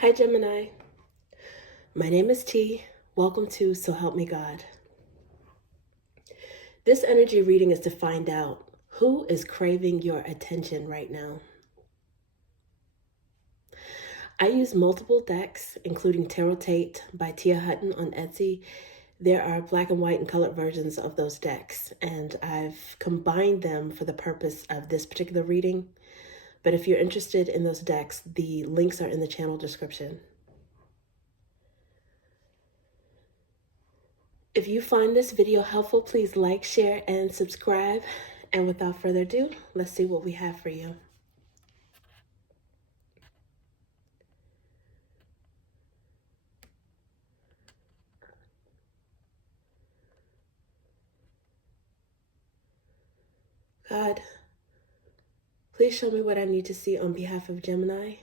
Hi Gemini, my name is T. Welcome to So Help Me God. This energy reading is to find out who is craving your attention right now. I use multiple decks, including Tarot Tate by Tia Hutton on Etsy. There are black and white and colored versions of those decks, and I've combined them for the purpose of this particular reading. But if you're interested in those decks, the links are in the channel description. If you find this video helpful, please like, share, and subscribe. And without further ado, let's see what we have for you. God, please show me what I need to see on behalf of Gemini.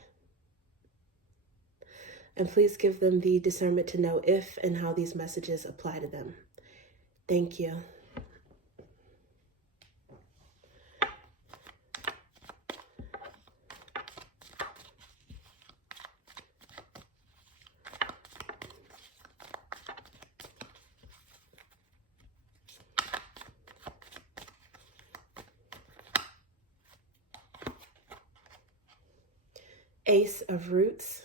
And please give them the discernment to know if and how these messages apply to them. Thank you. Ace of Roots.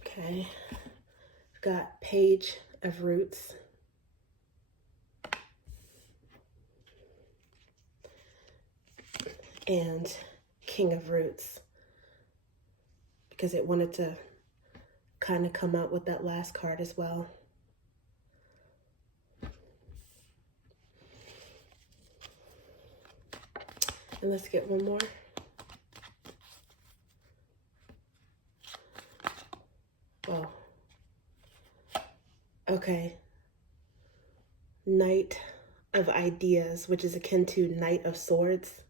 Okay, I've got Page of Roots. And King of Roots, because it wanted to kind of come out with that last card as well. And let's get one more. Oh. Okay. Knight of Ideas, which is akin to Knight of Swords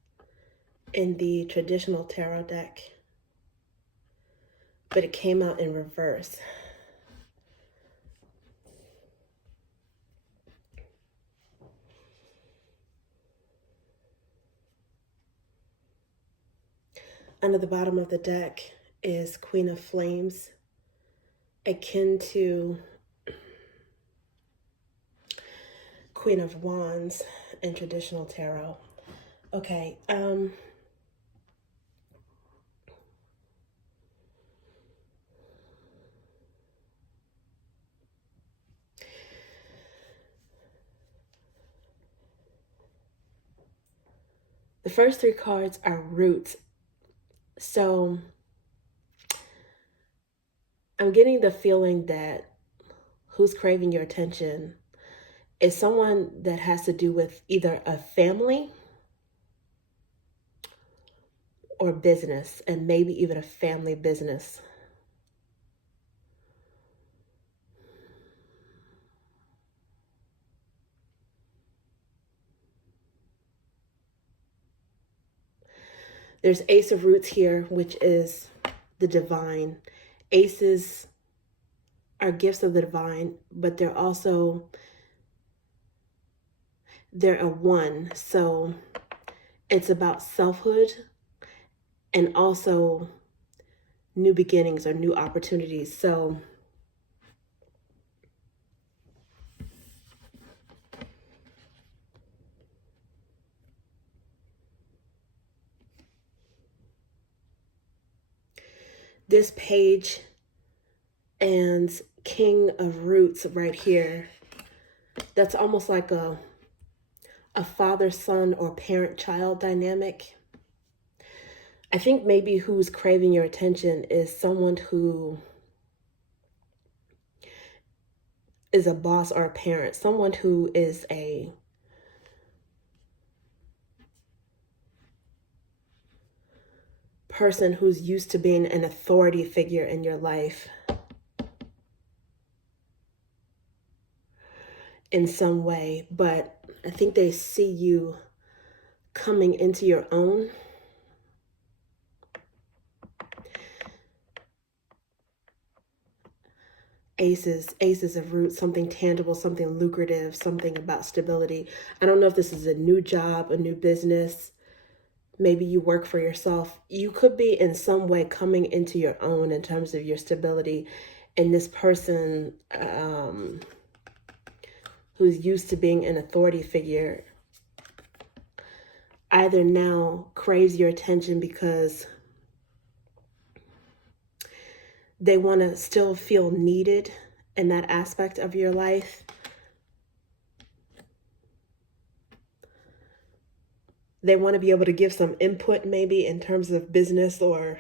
in the traditional tarot deck. But it came out in reverse. Under the bottom of the deck is Queen of Flames, akin to Queen of Wands in traditional tarot. Okay, the first three cards are roots. So I'm getting the feeling that who's craving your attention is someone that has to do with either a family or business, and maybe even a family business. There's Ace of Roots here, which is the divine. Aces are gifts of the divine, but they're a one. So it's about selfhood and also new beginnings or new opportunities. So this Page and King of Roots right here, that's almost like a father-son or parent-child dynamic. I think maybe who's craving your attention is someone who is a boss or a parent, someone who is a person who's used to being an authority figure in your life in some way, but I think they see you coming into your own. aces of roots, something tangible, something lucrative, something about stability. I don't know if this is a new job, a new business. Maybe you work for yourself. You could be in some way coming into your own in terms of your stability. And this person who's used to being an authority figure either now craves your attention because they want to still feel needed in that aspect of your life. They want to be able to give some input maybe in terms of business or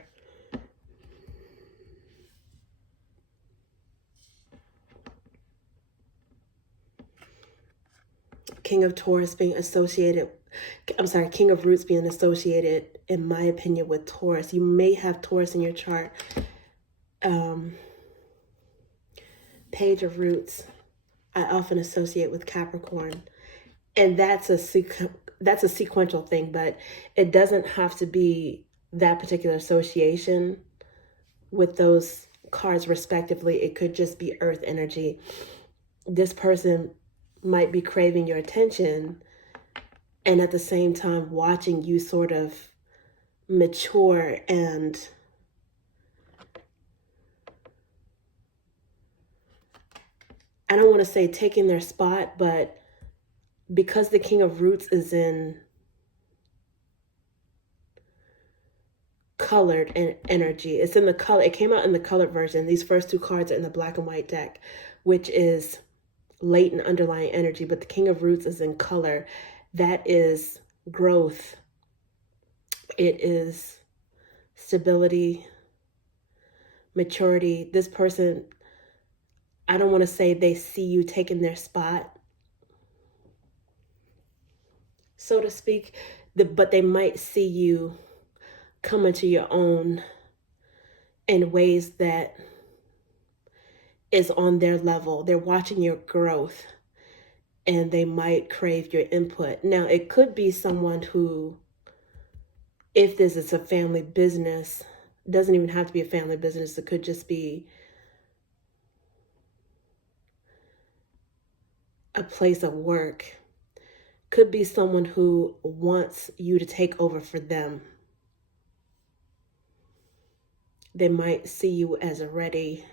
King of Roots being associated, in my opinion, with Taurus. You may have Taurus in your chart. Page of Roots, I often associate with Capricorn. And that's a sequential thing, but it doesn't have to be that particular association with those cards respectively. It could just be earth energy. This person might be craving your attention and at the same time watching you sort of mature and I don't want to say taking their spot, but because the King of Roots is in colored energy, it's in the color, it came out in the colored version. These first two cards are in the black and white deck, which is latent underlying energy, but the King of Roots is in color. That is growth. It is stability, maturity. This person, I don't want to say they see you taking their spot, so to speak, but they might see you come into your own in ways that is on their level. They're watching your growth and they might crave your input. Now, it could be someone who, if this is a family business, doesn't even have to be a family business. It could just be a place of work. Could be someone who wants you to take over for them. They might see you as a ready,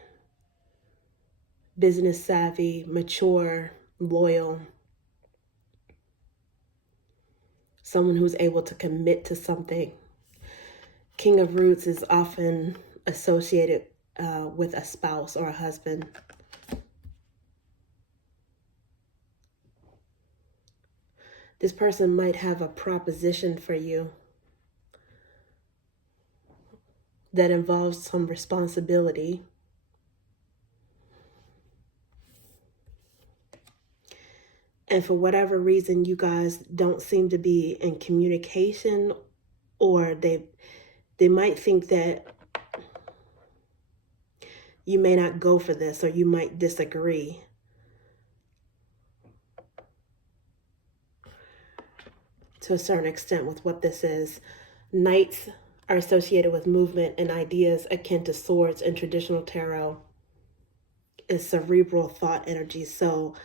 business savvy, mature, loyal, someone who's able to commit to something. King of Roots is often associated with a spouse or a husband. This person might have a proposition for you that involves some responsibility. And for whatever reason, you guys don't seem to be in communication, or they might think that you may not go for this, or you might disagree. To a certain extent with what this is. Knights are associated with movement and ideas akin to swords in traditional tarot. Is cerebral thought energy. So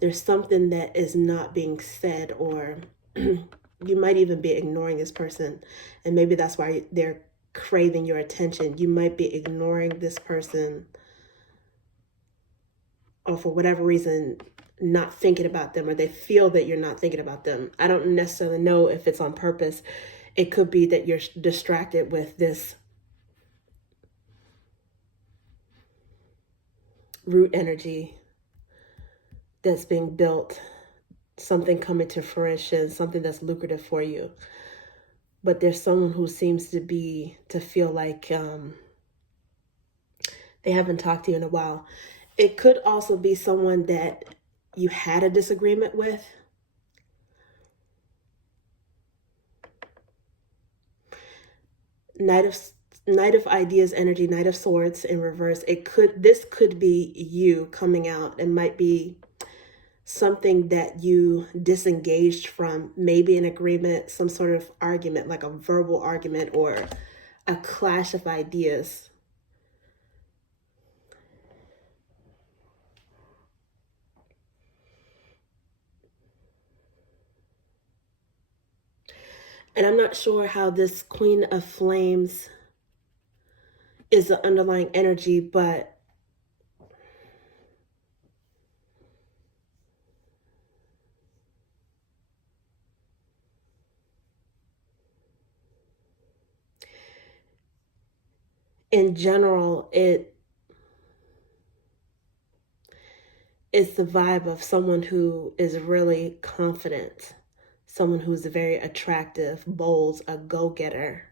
there's something that is not being said, or you might even be ignoring this person. And maybe that's why they're craving your attention. You might be ignoring this person, or for whatever reason, not thinking about them, or they feel that you're not thinking about them. I don't necessarily know if it's on purpose. It could be that you're distracted with this root energy that's being built, something coming to fruition, something that's lucrative for you. But there's someone who seems to feel like they haven't talked to you in a while. It could also be someone that you had a disagreement with. Knight of Ideas energy, Knight of Swords in reverse. This could be you coming out, and might be something that you disengaged from, maybe an agreement, some sort of argument, like a verbal argument or a clash of ideas. And I'm not sure how this Queen of Flames is the underlying energy, but in general, it's the vibe of someone who is really confident, someone who's very attractive, bold, a go-getter.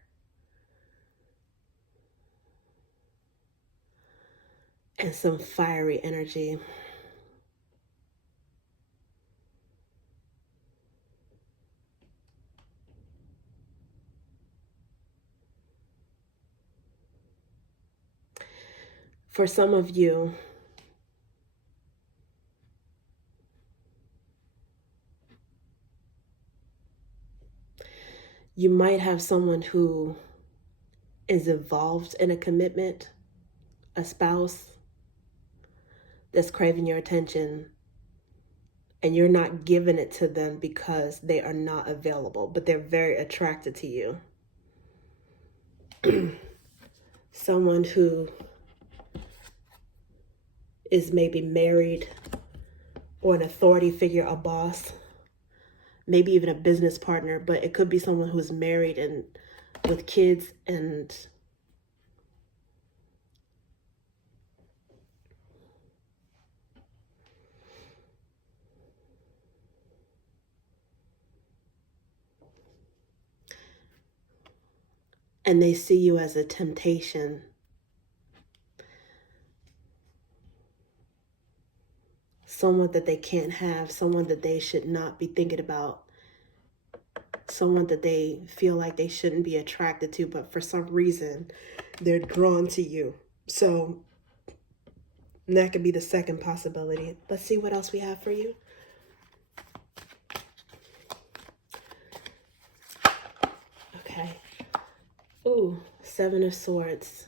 And some fiery energy. For some of you, you might have someone who is involved in a commitment, a spouse that's craving your attention, and you're not giving it to them because they are not available, but they're very attracted to you. Someone who is maybe married or an authority figure, a boss, maybe even a business partner, but it could be someone who's married and with kids and they see you as a temptation. Someone that they can't have, someone that they should not be thinking about, someone that they feel like they shouldn't be attracted to, but for some reason they're drawn to you. So that could be the second possibility. Let's see what else we have for you. Okay. Ooh, Seven of Swords.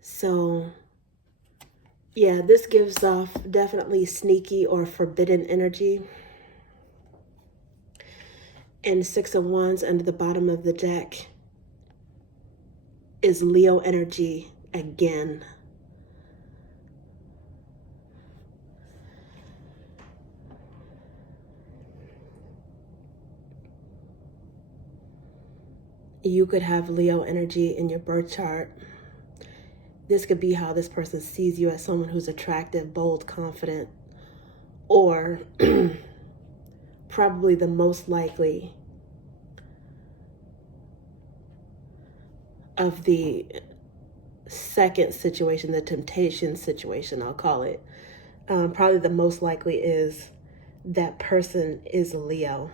So yeah, this gives off definitely sneaky or forbidden energy. And Six of Wands under the bottom of the deck is Leo energy again. You could have Leo energy in your birth chart. This could be how this person sees you, as someone who's attractive, bold, confident, or probably the most likely of the second situation, the temptation situation, I'll call it. Probably the most likely is that person is Leo.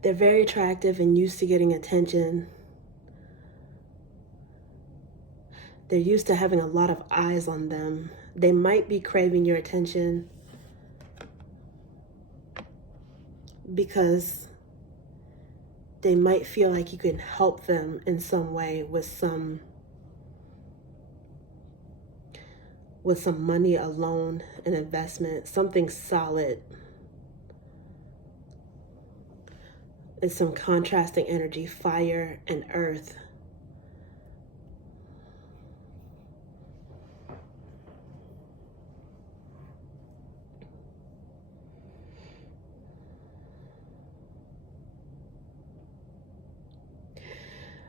They're very attractive and used to getting attention. They're used to having a lot of eyes on them. They might be craving your attention because they might feel like you can help them in some way with some money, a loan, an investment, something solid. It's some contrasting energy, fire and earth.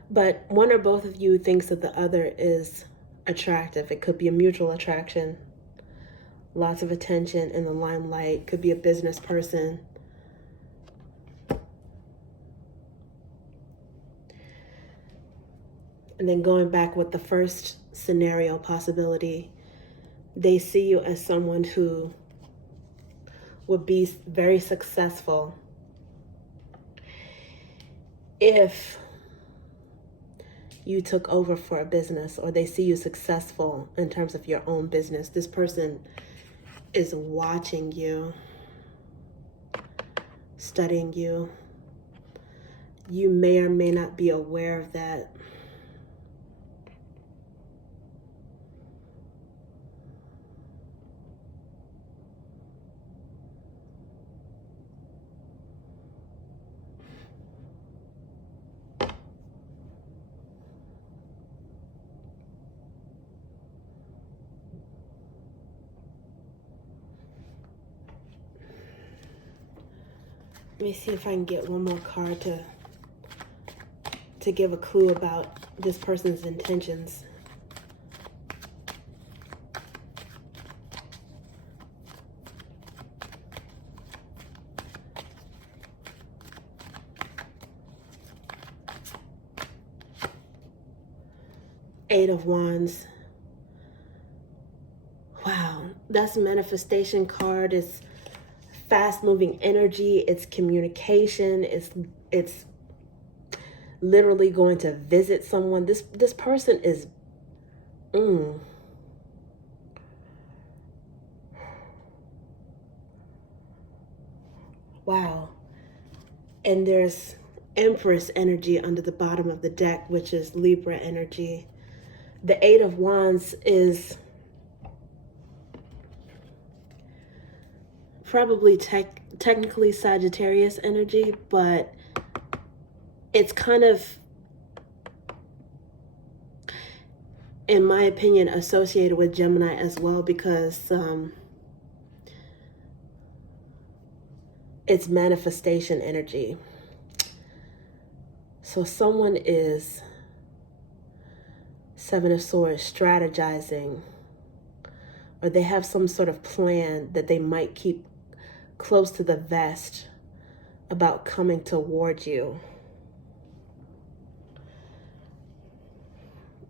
But one or both of you thinks that the other is attractive. It could be a mutual attraction. Lots of attention in the limelight. Could be a business person. And then going back with the first scenario possibility, they see you as someone who would be very successful if you took over for a business, or they see you successful in terms of your own business. This person is watching you, studying you. You may or may not be aware of that. Let me see if I can get one more card to give a clue about this person's intentions. Eight of Wands. Wow, that's a manifestation card. It's fast-moving energy. It's communication. It's literally going to visit someone. This person is wow. And there's Empress energy under the bottom of the deck, which is Libra energy. The Eight of Wands is probably technically Sagittarius energy, but it's kind of, in my opinion, associated with Gemini as well, because it's manifestation energy. So someone is, Seven of Swords, strategizing, or they have some sort of plan that they might keep close to the vest about coming toward you.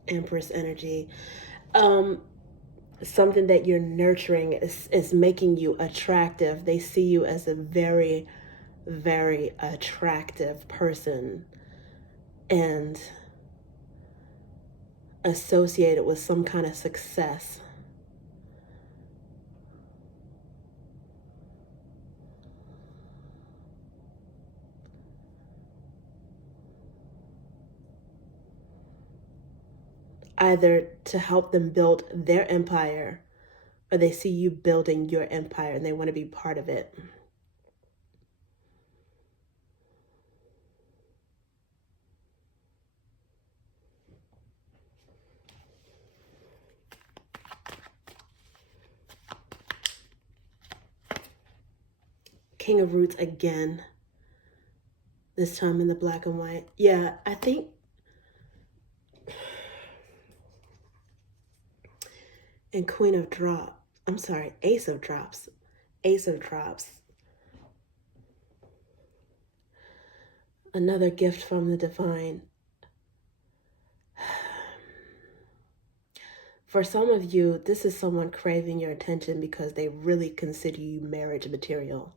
Empress energy. Something that you're nurturing is making you attractive. They see you as a very, very attractive person and associated with some kind of success. Either to help them build their empire, or they see you building your empire and they want to be part of it. King of Roots again, this time in the black and white. Yeah, I think and Queen of Drops. I'm sorry, Ace of Drops. Ace of Drops. Another gift from the divine. For some of you, this is someone craving your attention because they really consider you marriage material.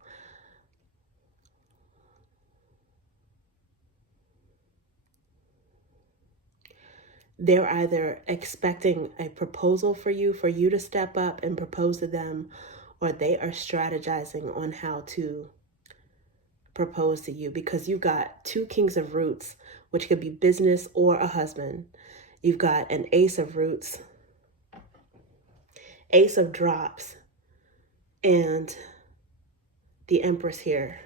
They're either expecting a proposal for you to step up and propose to them, or they are strategizing on how to propose to you, because you've got two Kings of Roots, which could be business or a husband. You've got an Ace of Roots, Ace of Drops, and the Empress here,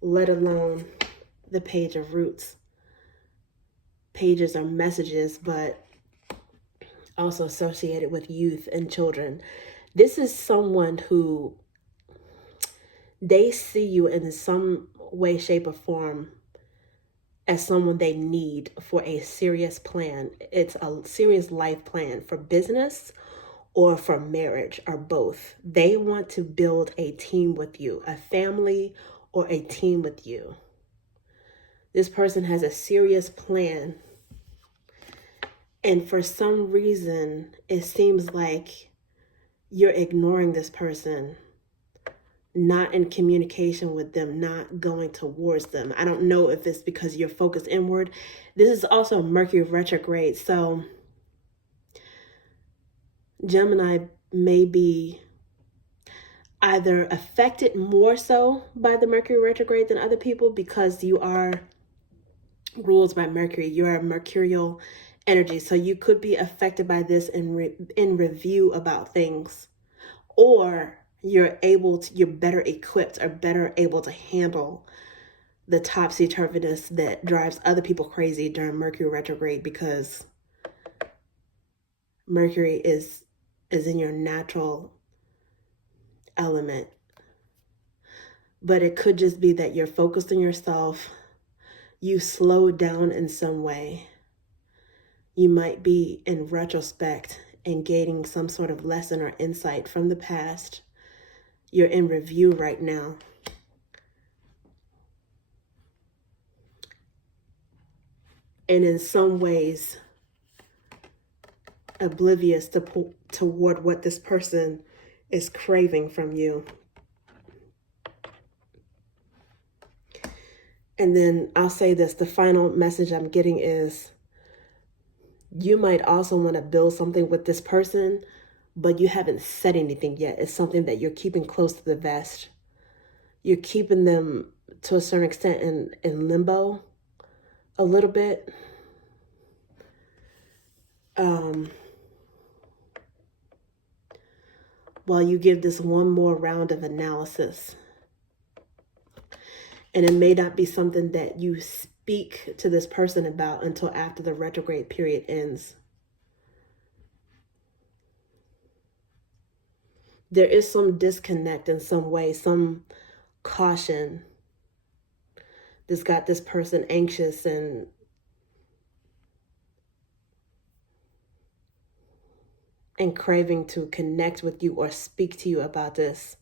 let alone the Page of Roots. Pages are messages, but also associated with youth and children. This is someone who, they see you in some way, shape, or form as someone they need for a serious plan. It's a serious life plan for business or for marriage, or both. They want to build a team with you, a family or a team with you. This person has a serious plan. And for some reason, it seems like you're ignoring this person, not in communication with them, not going towards them. I don't know if it's because you're focused inward. This is also Mercury retrograde. So Gemini, may be either affected more so by the Mercury retrograde than other people because you are ruled by Mercury. You're a mercurial energy. So you could be affected by this in review about things, or you're better equipped or better able to handle the topsy-turviness that drives other people crazy during Mercury retrograde, because Mercury is in your natural element. But it could just be that you're focused on yourself. You slowed down in some way. You might be in retrospect and gaining some sort of lesson or insight from the past. You're in review right now. And in some ways, oblivious toward what this person is craving from you. And then I'll say this, the final message I'm getting is you might also want to build something with this person, but you haven't said anything yet. It's something that you're keeping close to the vest. You're keeping them to a certain extent in limbo a little bit. While you give this one more round of analysis. And it may not be something that you speak to this person about until after the retrograde period ends. There is some disconnect in some way, some caution that's got this person anxious and craving to connect with you or speak to you about this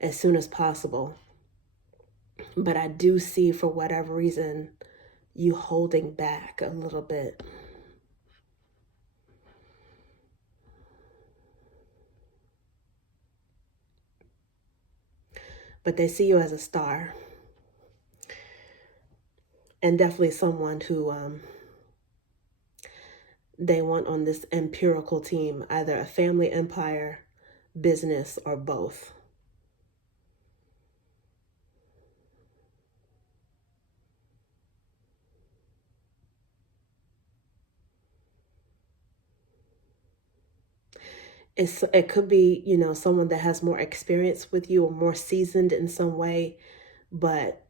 as soon as possible. But I do see, for whatever reason, you holding back a little bit. But they see you as a star. And definitely someone who they want on this empirical team, either a family empire, business, or both. It could be, someone that has more experience with you or more seasoned in some way, but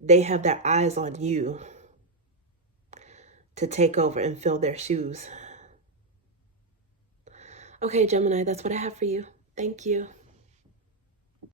they have their eyes on you to take over and fill their shoes. Okay, Gemini, that's what I have for you. Thank you.